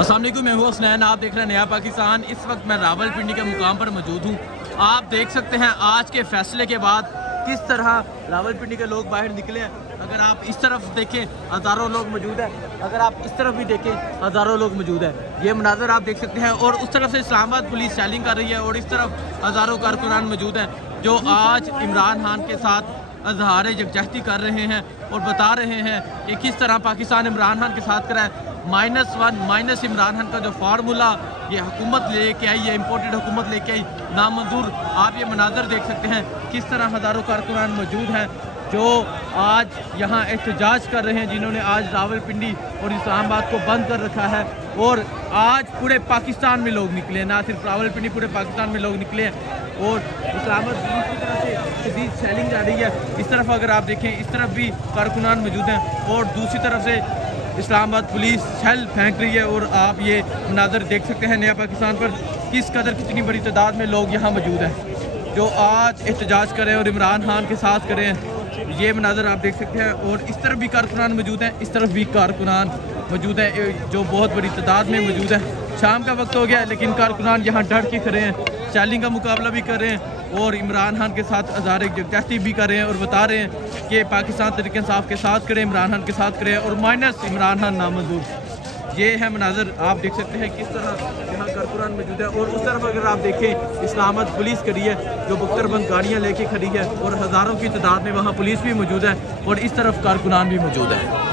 अस्सलाम वालेकुम, मैं हूँ हसनैन। आप देख रहे हैं नया पाकिस्तान। इस वक्त मैं रावलपिंडी के मुकाम पर मौजूद हूँ। आप देख सकते हैं आज के फैसले के बाद किस तरह रावलपिंडी के लोग बाहर निकले हैं। अगर आप इस तरफ देखें हज़ारों लोग मौजूद हैं, अगर आप इस तरफ भी देखें हज़ारों लोग मौजूद हैं। ये मनाज़र आप देख सकते हैं। और उस तरफ से इस्लामाबाद पुलिस सैलिंग कर रही है और इस तरफ हज़ारों कारकुनान मौजूद हैं जो आज इमरान खान के साथ इज़हार यकजहती कर रहे हैं और बता रहे हैं कि किस तरह पाकिस्तान इमरान खान के साथ करा है। -1 माइनस इमरान खान का जो फार्मूला ये हुकूमत लेके आई, ये इम्पोर्टेड हुकूमत लेके आई, नामंजूर। आप ये मनाजर देख सकते हैं किस तरह हज़ारों कारकुनान मौजूद हैं जो आज यहाँ एहतजाज कर रहे हैं, जिन्होंने आज रावलपिंडी और इस्लामाबाद को बंद कर रखा है। और आज पूरे पाकिस्तान में लोग निकले, ना सिर्फ रावलपिंडी, पूरे पाकिस्तान में लोग निकले हैं। और इस्लामाबाद पुलिस की तरफ से शदीद सेलिंग जा रही है। इस तरफ अगर आप देखें, इस तरफ भी कारकुनान मौजूद हैं और दूसरी तरफ से इस्लामाबाद पुलिस सेल फेंक रही है। और आप ये मनाजर देख सकते हैं नया पाकिस्तान पर किस कदर कितनी बड़ी तादाद में लोग यहाँ मौजूद हैं जो आज एहतजाज करें और इमरान खान के साथ करें। ये मनाजर आप देख सकते हैं। और इस तरफ भी कारकुनान मौजूद हैं, इस तरफ भी कारकुनान मौजूद हैं जो बहुत बड़ी तादाद में मौजूद है। शाम का वक्त हो गया लेकिन कारकुनान यहाँ डट के खड़े हैं, चैलेंज का मुकाबला भी कर रहे हैं और इमरान खान के साथ इज़हार यकजहती भी कर रहे हैं और बता रहे हैं कि पाकिस्तान तहरीक इंसाफ के साथ करें, इमरान खान के साथ करें और माइनस इमरान खान नामंजूर। ये है मनाजर आप देख सकते हैं किस तरह यहाँ कारकुनान मौजूद है। और उस तरफ अगर आप देखें इस्लामाबाद पुलिस खड़ी है जो बख्तरबंद गाड़ियाँ लेके खड़ी है और हज़ारों की तादाद में वहाँ पुलिस भी मौजूद है और इस तरफ कारकुनान भी मौजूद है।